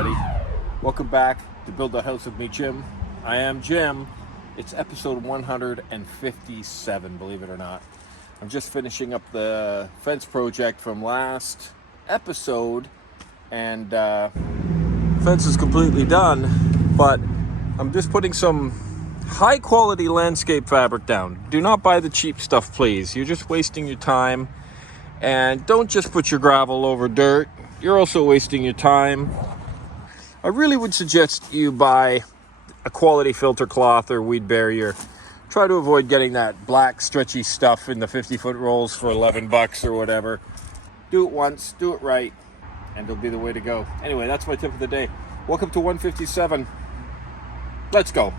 everybody. Welcome back to Build a House with me, Jim. I am Jim. It's episode 157, believe it or not. I'm just finishing up the fence project from last episode, and fence is completely done, but I'm just putting some high quality landscape fabric down. Do not buy the cheap stuff, please. You're just wasting your time. And don't just put your gravel over dirt. You're also wasting your time. I really would suggest you buy a quality filter cloth or weed barrier. Try to avoid getting that black stretchy stuff in the 50-foot rolls for $11 or whatever. Do it once, do it right, and it'll be the way to go. Anyway, that's my tip of the day. Welcome to 157. Let's go.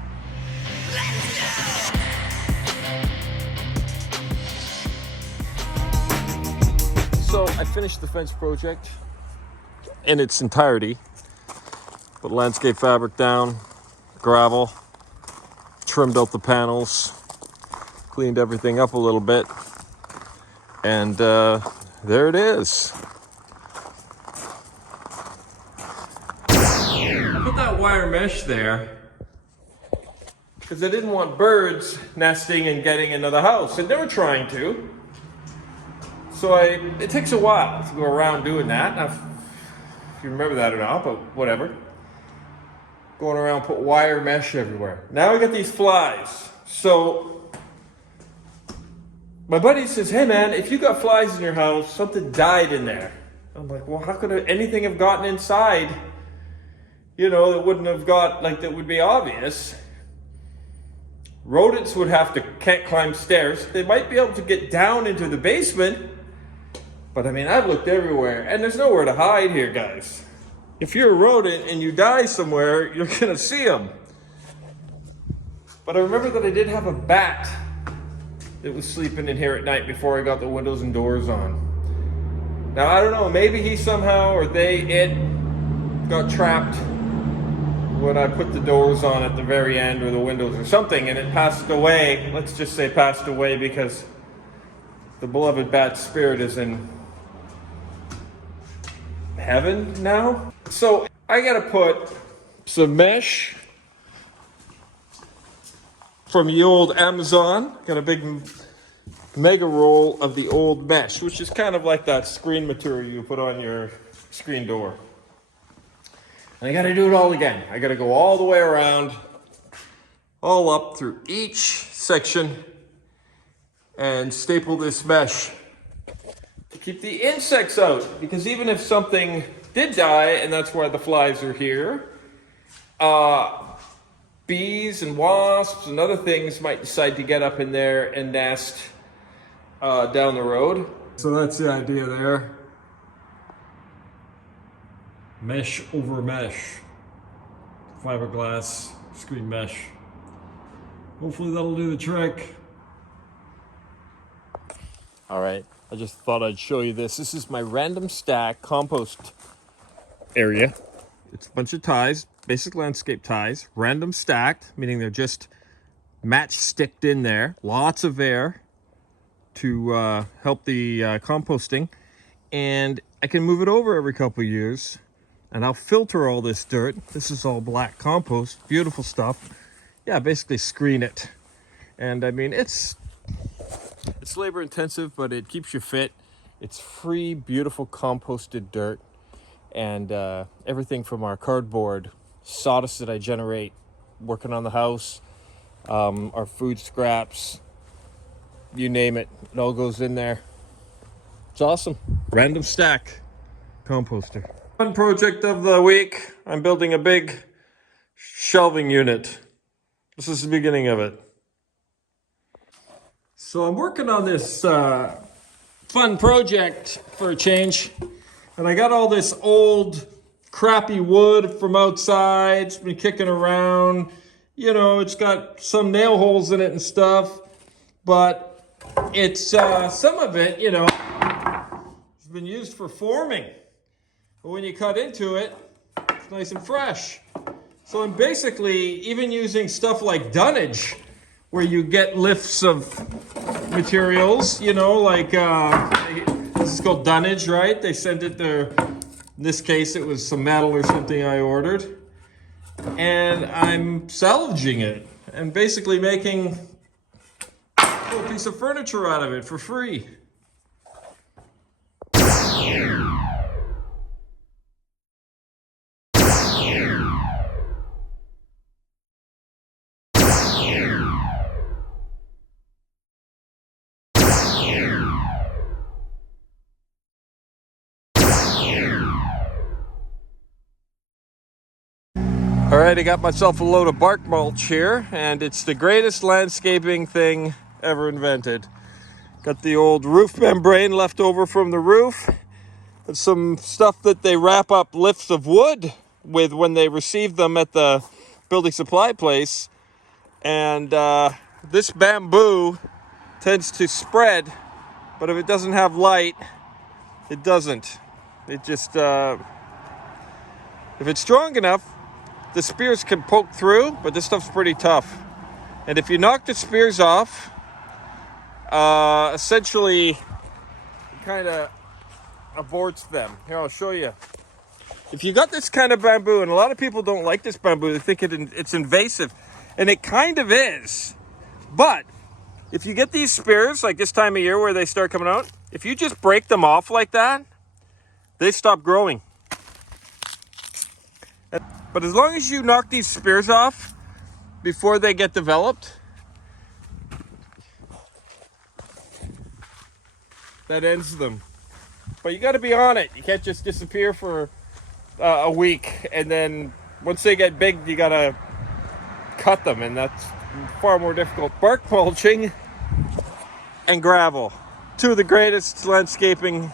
So I finished the fence project in its entirety. Put landscape fabric down, gravel, trimmed out the panels, cleaned everything up a little bit, and there it is. I put that wire mesh there because I didn't want birds nesting and getting into the house, and they were trying to. So it takes a while to go around doing that. Now, if you remember that or not, but whatever. Going around, put wire mesh everywhere. Now I got these flies. So my buddy says, hey man, if you got flies in your house, something died in there. I'm like, well, how could anything have gotten inside? You know, that wouldn't have got, like, that would be obvious. Rodents would can't climb stairs. They might be able to get down into the basement. But I mean, I've looked everywhere, and there's nowhere to hide here, guys. If you're a rodent and you die somewhere, you're gonna see them. But I remember that I did have a bat that was sleeping in here at night before I got the windows and doors on. Now, I don't know, maybe he somehow, or it got trapped when I put the doors on at the very end, or the windows or something, and it passed away. Let's just say passed away because the beloved bat spirit is in heaven now. So I gotta put some mesh from the old Amazon. Got a big mega roll of the old mesh, which is kind of like that screen material you put on your screen door. And I gotta do it all again. I gotta go all the way around, all up through each section, and staple this mesh to keep the insects out, because even if something did die, and that's why the flies are here, bees and wasps and other things might decide to get up in there and nest down the road. So that's the idea there. Mesh over mesh. Fiberglass screen mesh. Hopefully that'll do the trick. All right, I just thought I'd show you this. This is my random stack compost area. It's a bunch of ties, basic landscape ties, random stacked, meaning they're just match-sticked in there. Lots of air to help the composting. And I can move it over every couple of years, and I'll filter all this dirt. This is all black compost, beautiful stuff. Yeah, basically screen it. And I mean, it's labor intensive, but it keeps you fit. It's free, beautiful composted dirt, and everything from our cardboard, sawdust that I generate working on the house, our food scraps, you name it, it all goes in there. It's awesome. Random stack composter. Fun project of the week. I'm building a big shelving unit. This is the beginning of it. So I'm working on this fun project for a change, and I got all this old crappy wood from outside. It's been kicking around. You know, it's got some nail holes in it and stuff, but it's some of it, you know, has been used for forming. But when you cut into it, it's nice and fresh. So I'm basically even using stuff like dunnage, where you get lifts of materials, you know, like this is called dunnage, right? They send it there In this case, it was some metal or something I ordered. And I'm salvaging it and basically making a little piece of furniture out of it for free. All right, I got myself a load of bark mulch here, and it's the greatest landscaping thing ever invented. Got the old roof membrane left over from the roof, and some stuff that they wrap up lifts of wood with when they receive them at the building supply place. And this bamboo tends to spread, but if it doesn't have light, it doesn't. It just, if it's strong enough, the spears can poke through, but this stuff's pretty tough. And if you knock the spears off, essentially, it kind of aborts them. Here, I'll show you. If you got this kind of bamboo, and a lot of people don't like this bamboo, they think it's invasive, and it kind of is. But if you get these spears, like this time of year where they start coming out, if you just break them off like that, they stop growing. But as long as you knock these spears off before they get developed, that ends them. But you got to be on it. You can't just disappear for a week, and then once they get big, you got to cut them, and that's far more difficult. Bark mulching and gravel, two of the greatest landscaping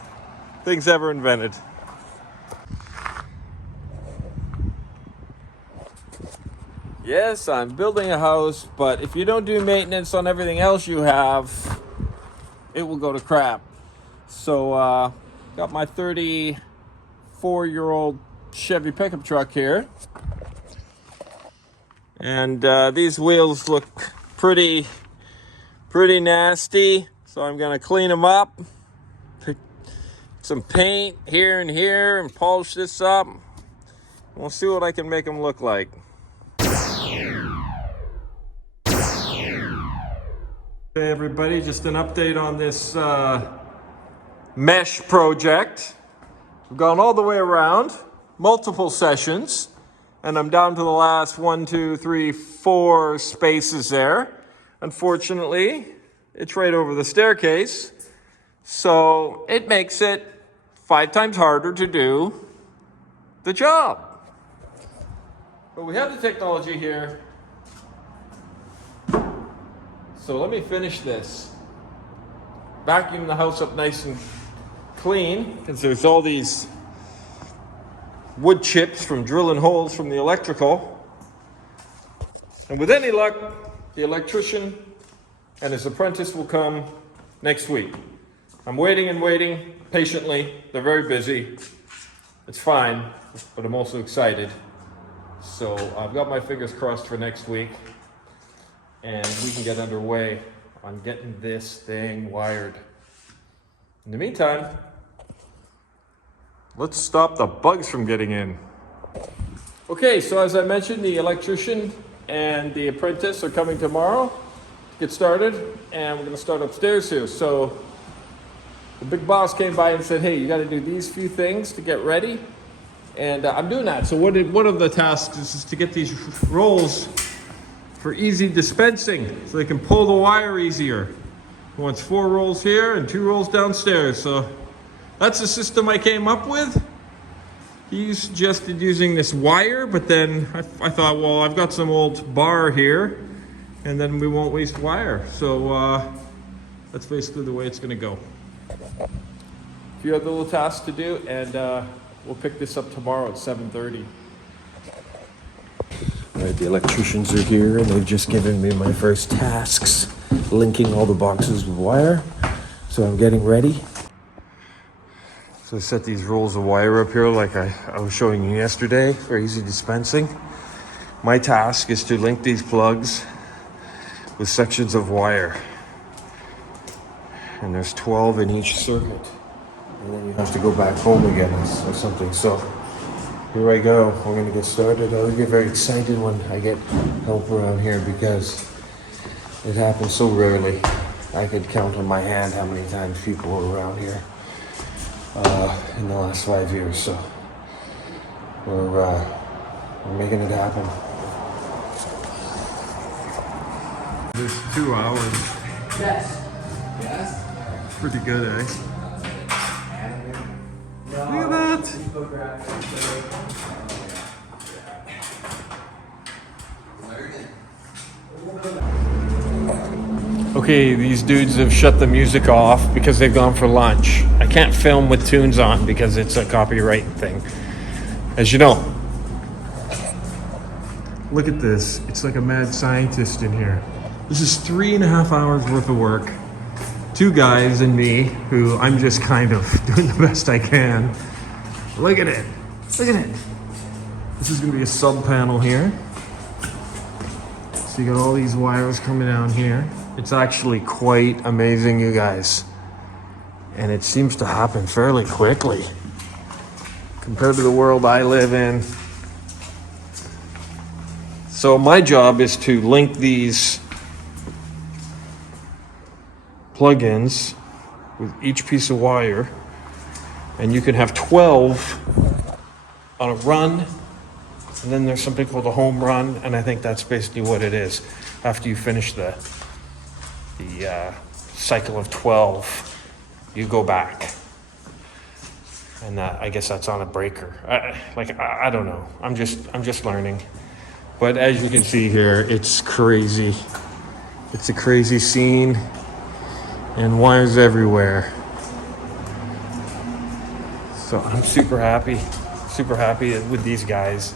things ever invented. Yes, I'm building a house, but if you don't do maintenance on everything else you have, it will go to crap. So, got my 34-year-old Chevy pickup truck here. And these wheels look pretty nasty. So I'm gonna clean them up, pick some paint here and here, and polish this up. We'll see what I can make them look like. Hey everybody, just an update on this mesh project. I've gone all the way around, multiple sessions, and I'm down to the last 4 spaces there. Unfortunately, it's right over the staircase, so it makes it 5 times harder to do the job. But we have the technology here. So let me finish this. Vacuum the house up nice and clean, because there's all these wood chips from drilling holes from the electrical. And with any luck, the electrician and his apprentice will come next week. I'm waiting and waiting patiently. They're very busy. It's fine, but I'm also excited. So I've got my fingers crossed for next week, and we can get underway on getting this thing wired. In the meantime, let's stop the bugs from getting in. Okay, so as I mentioned, the electrician and the apprentice are coming tomorrow to get started, and we're gonna start upstairs here. So the big boss came by and said, hey, you gotta do these few things to get ready. And I'm doing that. So one of the tasks is to get these rolls for easy dispensing, so they can pull the wire easier. He wants 4 rolls here and 2 rolls downstairs. So that's the system I came up with. He suggested using this wire, but then I thought, well, I've got some old bar here, and then we won't waste wire. So that's basically the way it's gonna go. A few other little tasks to do, and we'll pick this up tomorrow at 7:30. All right, the electricians are here, and they've just given me my first tasks, linking all the boxes with wire. So I'm getting ready. So I set these rolls of wire up here like I was showing you yesterday for easy dispensing. My task is to link these plugs with sections of wire. And there's 12 in each circuit. and then you have to go back home again or something. So here I go. We're gonna get started. I always get very excited when I get help around here because it happens so rarely. I could count on my hand how many times people were around here in the last 5 years. So we're making it happen. This 2 hours. Yes. Yes. Pretty good, eh? Look at that. Okay, these dudes have shut the music off because they've gone for lunch. I can't film with tunes on because it's a copyright thing, as you know. Look at this. It's like a mad scientist in here. This is 3.5 hours worth of work. 2 guys and me, who I'm just kind of doing the best I can. Look at it. Look at it. This is going to be a sub panel here. So you got all these wires coming down here. It's actually quite amazing, you guys. And it seems to happen fairly quickly compared to the world I live in. So my job is to link these plugins with each piece of wire, and you can have 12 on a run, and then there's something called a home run, and I think that's basically what it is. After you finish the cycle of 12, you go back, and I guess that's on a breaker. I don't know. I'm just learning, but as you can see here, it's crazy. It's a crazy scene. And wires everywhere. So I'm super happy with these guys.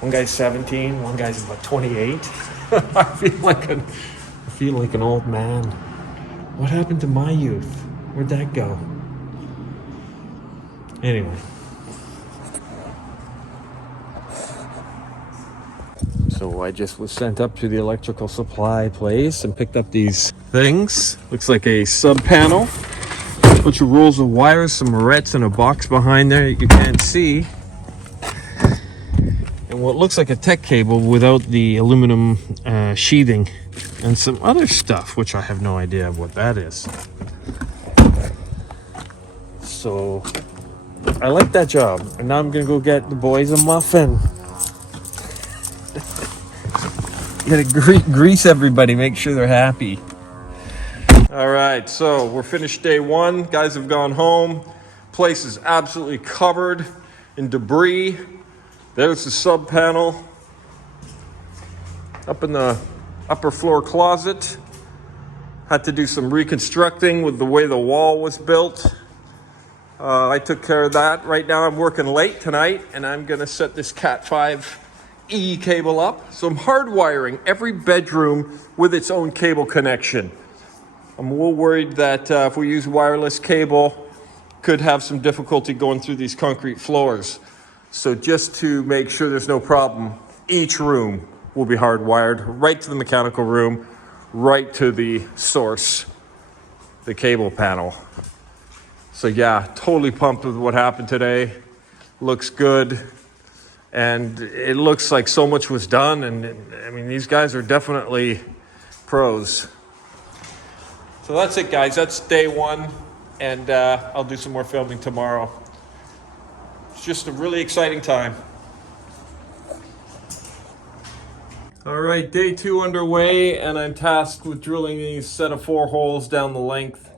One guy's 17, one guy's about 28. I feel like an old man. What happened to my youth? Where'd that go? Anyway. So I just was sent up to the electrical supply place and picked up these things. Looks like a sub panel. A bunch of rolls of wires, some morettes, and a box behind there that you can't see. And what looks like a tech cable without the aluminum sheathing. And some other stuff, which I have no idea what that is. So I like that job. And now I'm gonna go get the boys a muffin. You gotta grease everybody, make sure they're happy. All right, so we're finished day 1. Guys have gone home. Place is absolutely covered in debris. There's the sub panel up in the upper floor closet. Had to do some reconstructing with the way the wall was built. I took care of that. Right now I'm working late tonight, and I'm gonna set this Cat 5E cable up. So I'm hardwiring every bedroom with its own cable connection. I'm a little worried that if we use wireless cable, could have some difficulty going through these concrete floors. So just to make sure there's no problem, each room will be hardwired right to the mechanical room, right to the source, the cable panel. So yeah, totally pumped with what happened today. Looks good. And it looks like so much was done. And I mean, these guys are definitely pros. So that's it, guys. That's day 1. And I'll do some more filming tomorrow. It's just a really exciting time. All right, day 2 underway, and I'm tasked with drilling these set of 4 holes down the length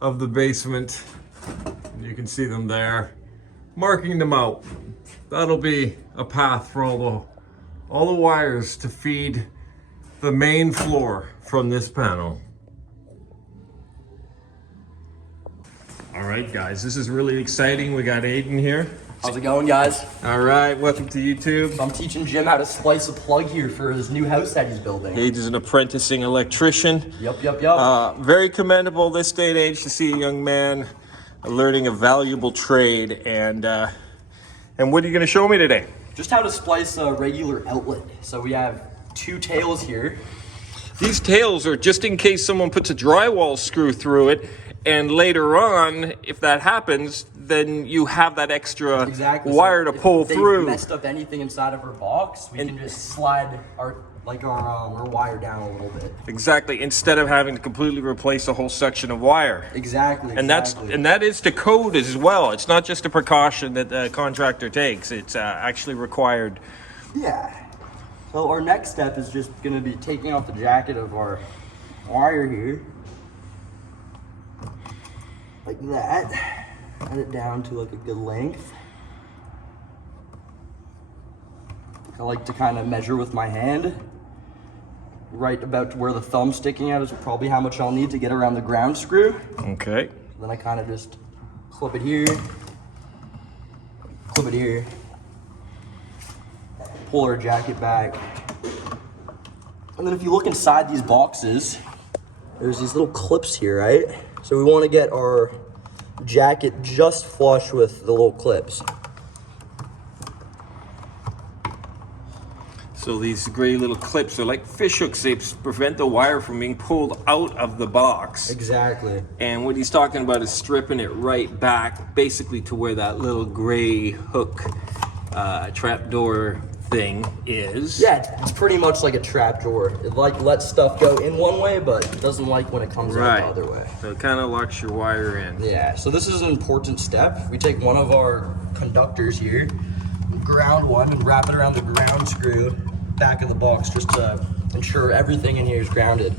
of the basement. You can see them there. Marking them out. That'll be a path for all the wires to feed the main floor from this panel. All right, guys, this is really exciting. We got Aiden here. How's it going, guys? All right, welcome to YouTube. So I'm teaching Jim how to splice a plug here for his new house that he's building. Aiden's an apprenticing electrician. Yep. Very commendable this day and age to see a young man learning a valuable trade. And what are you going to show me today? Just how to splice a regular outlet. So we have 2 tails here. These tails are just in case someone puts a drywall screw through it And later on, if that happens, then you have that extra Exactly. wire to pull if they through. messed up anything inside of our box, we can just slide our wire down a little bit. Exactly, instead of having to completely replace a whole section of wire. Exactly. And that is to code as well. It's not just a precaution that the contractor takes. It's actually required. Yeah. So our next step is just going to be taking off the jacket of our wire here, like that. Cut it down to like a good length. I like to kind of measure with my hand. Right about where the thumb's sticking out is probably how much I'll need to get around the ground screw. Okay. Then I kind of just clip it here, pull our jacket back. And then if you look inside these boxes, there's these little clips here, right? So we want to get our jacket just flush with the little clips. So these gray little clips are like fish hooks. They prevent the wire from being pulled out of the box. Exactly. And what he's talking about is stripping it right back, basically to where that little gray hook trapdoor thing is. Yeah, it's pretty much like a trap door. It like lets stuff go in one way, but it doesn't like when it comes out the other way. So it kind of locks your wire in. Yeah, so this is an important step. We take one of our conductors here, ground one, and wrap it around the ground screw back of the box just to ensure everything in here is grounded.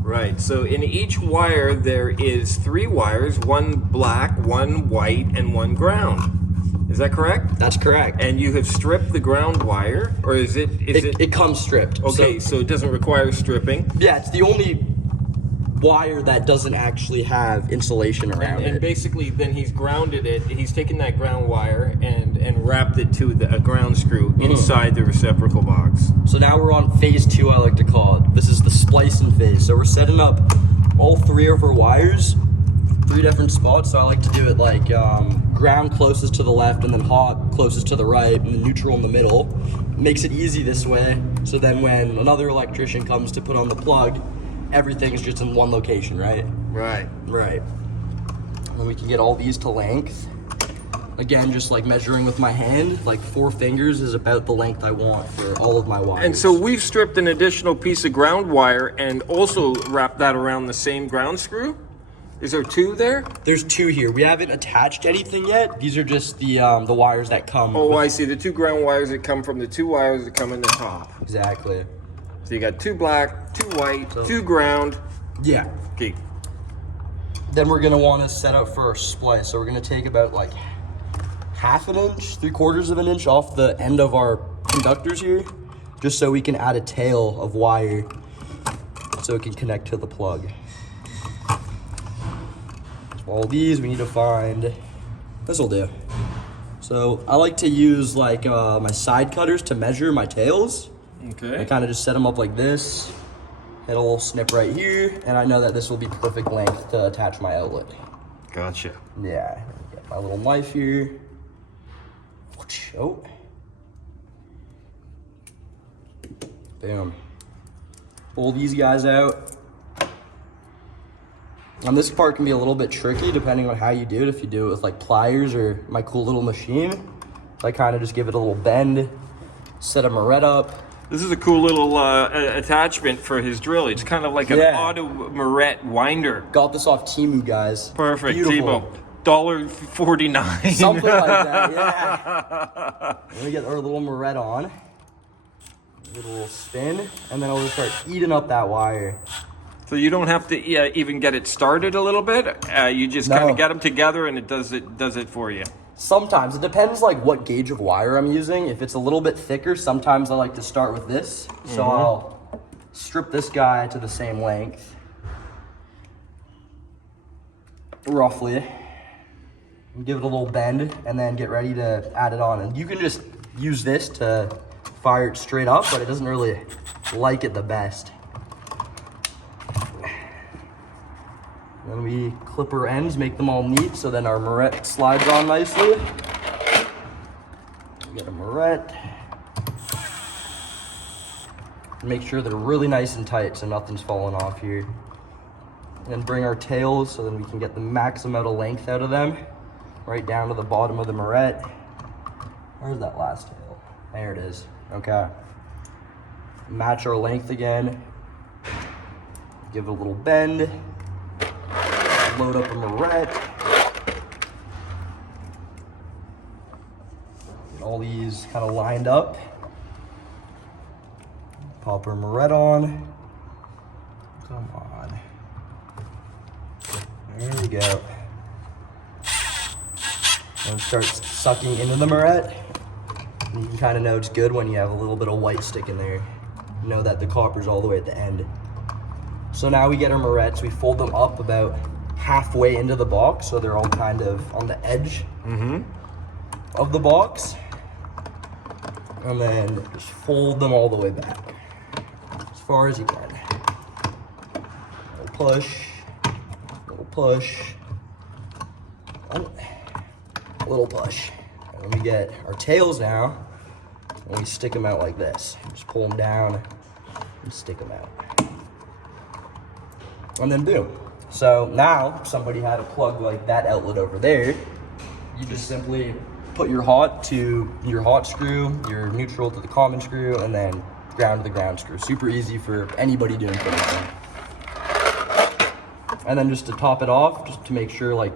Right, so in each wire there is 3 wires, one black, one white, and one ground. Is that correct? That's correct. And you have stripped the ground wire, or is it? It comes stripped. Okay, so it doesn't require stripping. Yeah, it's the only wire that doesn't actually have insulation around And it. basically, then he's grounded it. He's taken that ground wire and wrapped it to a ground screw inside the reciprocal box. So now we're on phase 2, I like to call it. This is the splicing phase. So we're setting up all 3 of our wires, 3 different spots. So I like to do it like ground closest to the left, and then hot closest to the right, and then neutral in the middle. Makes it easy this way. So then when another electrician comes to put on the plug, everything's just in one location, right? Right. Right. And then we can get all these to length. Again, just like measuring with my hand, like 4 fingers is about the length I want for all of my wires. And so we've stripped an additional piece of ground wire and also wrapped that around the same ground screw? Is there 2 there? There's 2 here. We haven't attached anything yet. These are just the wires that come. Oh, I see. The 2 ground wires that come from the 2 wires that come in the top. Exactly. So you got 2 black, 2 white, 2 ground. Yeah. Okay. Then we're gonna want to set up for our splice. So we're gonna take about like 1/2 inch, 3/4 of an inch off the end of our conductors here, just so we can add a tail of wire so it can connect to the plug. So all these we need to find, this'll do. So I like to use like my side cutters to measure my tails. Okay. I kind of just set them up like this, hit a little snip right here, and I know that this will be perfect length to attach my outlet. Gotcha. Yeah, get my little knife here. Oh. Boom. Pull these guys out. And this part can be a little bit tricky depending on how you do it. If you do it with like pliers or my cool little machine. So I kind of just give it a little bend, set a moret up. This is a cool little attachment for his drill. It's kind of like an auto moret winder. Got this off Temu, guys. Perfect, Beautiful. Timo. $1.49. Something like that, yeah. Let me get our little moret on. Get a little spin, and then I'll just start eating up that wire. So you don't have to even get it started a little bit. You just kind of get them together, and it does it for you. Sometimes it depends like what gauge of wire I'm using. If it's a little bit thicker, sometimes I like to start with this. So I'll strip this guy to the same length, roughly, and give it a little bend, and then get ready to add it on. And you can just use this to fire it straight up, but it doesn't really like it the best. Then we clip our ends, make them all neat, so then our moret slides on nicely. Get a moret. Make sure they're really nice and tight so nothing's falling off here. and bring our tails so then we can get the max amount of length out of them, right down to the bottom of the moret. Where's that last tail? There it is. Okay. Match our length again. Give it a little bend. Load up a moret. Get all these kind of lined up. Pop our moret on. Come on. There we go. And start sucking into the moret. And you can kind of know it's good when you have a little bit of white stick in there. You know that the copper's all the way at the end. So now we get our morets, we fold them up about halfway into the box, so they're all kind of on the edge of the box. And then just fold them all the way back, as far as you can. Little push, little push, a little push. And then we get our tails now, and we stick them out like this. Just pull them down and stick them out. And then boom. So now, if somebody had a plug like that outlet over there, you just simply put your hot to your hot screw, your neutral to the common screw, and then ground to the ground screw. Super easy for anybody doing anything. And then just to top it off, just to make sure, like,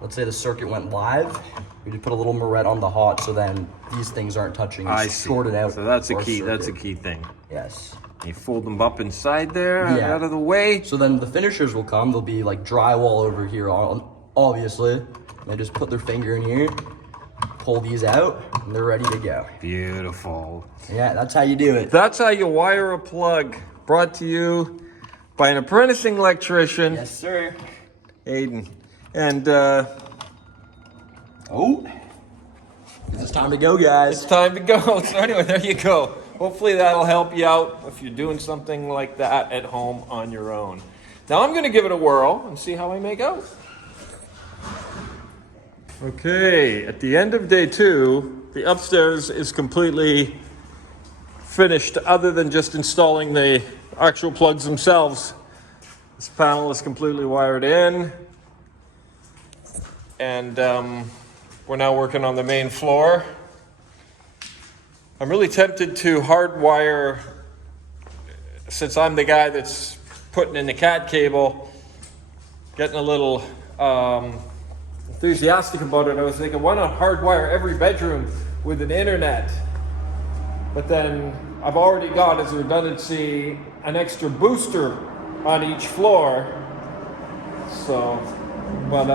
let's say the circuit went live, we just put a little moret on the hot so then these things aren't touching. I see. Short it out. So that's a key. circuit. That's a key thing. Yes. You fold them up inside there, Yeah. out of the way. So then the finishers will come. There'll be like drywall over here, obviously. And they just put their finger in here, pull these out, and they're ready to go. Beautiful. Yeah, that's how you do it. That's how you wire a plug. Brought to you by an apprenticing electrician, Yes, sir. Aiden. And Oh, it's time to go, guys. it's time to go. So anyway, there you go. Hopefully that'll help you out if you're doing something like that at home on your own. Now I'm going to give it a whirl and see how I make out. Okay, at the end of day 2, the upstairs is completely finished other than just installing the actual plugs themselves. This panel is completely wired in. And we're now working on the main floor. I'm really tempted to hardwire, since I'm the guy that's putting in the CAT cable, getting a little enthusiastic about it. I was thinking, why not hardwire every bedroom with an internet? But then I've already got, as a redundancy, an extra booster on each floor. So, but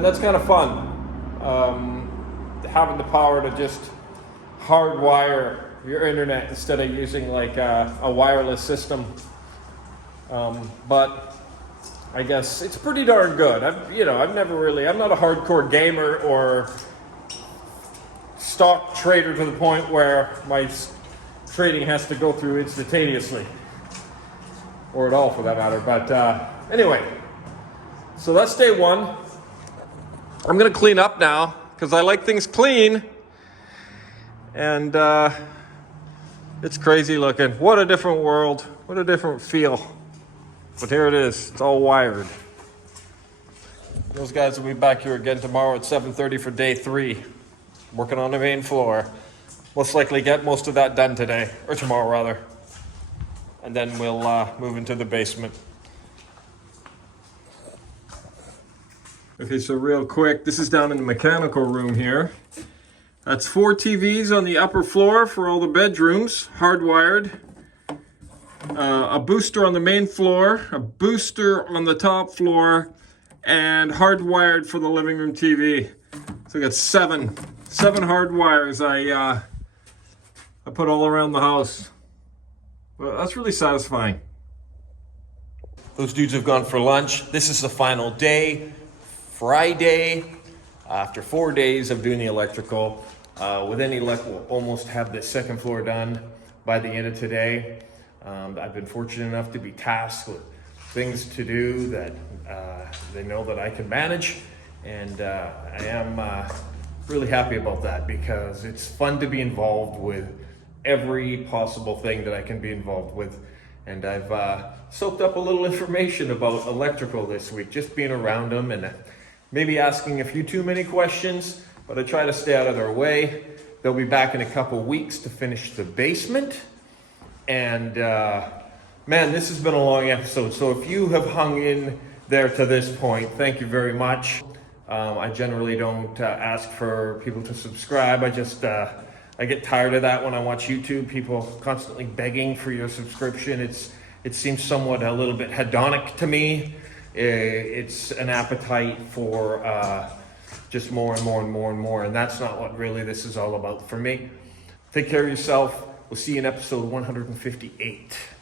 that's kind of fun. Having the power to just hardwire your internet instead of using like a wireless system. But I guess it's pretty I'm not a hardcore gamer or stock trader to the point where my trading has to go through instantaneously, or at all for that matter. But anyway, so that's day 1. I'm gonna clean up now because I like things clean. And it's crazy looking. What a different world. What a different feel. But here it is. It's all wired. Those guys will be back here again tomorrow at 7:30 for day 3. Working on the main floor. Most likely get most of that done today. Or tomorrow, rather. And then we'll move into the basement. Okay, so real quick. This is down in the mechanical room here. That's 4 TVs on the upper floor for all the bedrooms, hardwired. A booster on the main floor, a booster on the top floor, and hardwired for the living room TV. So I got 7 hard wires I put all around the house. Well, that's really satisfying. Those dudes have gone for lunch. This is the final day, Friday. After 4 days of doing the electrical, with any luck, we'll almost have the second floor done by the end of today. I've been fortunate enough to be tasked with things to do that they know that I can manage, and I am really happy about that because it's fun to be involved with every possible thing that I can be involved with. And I've soaked up a little information about electrical this week, just being around them and maybe asking a few too many questions, but I try to stay out of their way. They'll be back in a couple weeks to finish the basement. And man, this has been a long episode. So if you have hung in there to this point, thank you very much. I generally don't ask for people to subscribe. I get tired of that when I watch YouTube, people constantly begging for your subscription. It seems somewhat a little bit hedonic to me. It's an appetite for just more and more and more and more, and that's not what really this is all about for me. Take care of yourself. We'll see you in episode 158.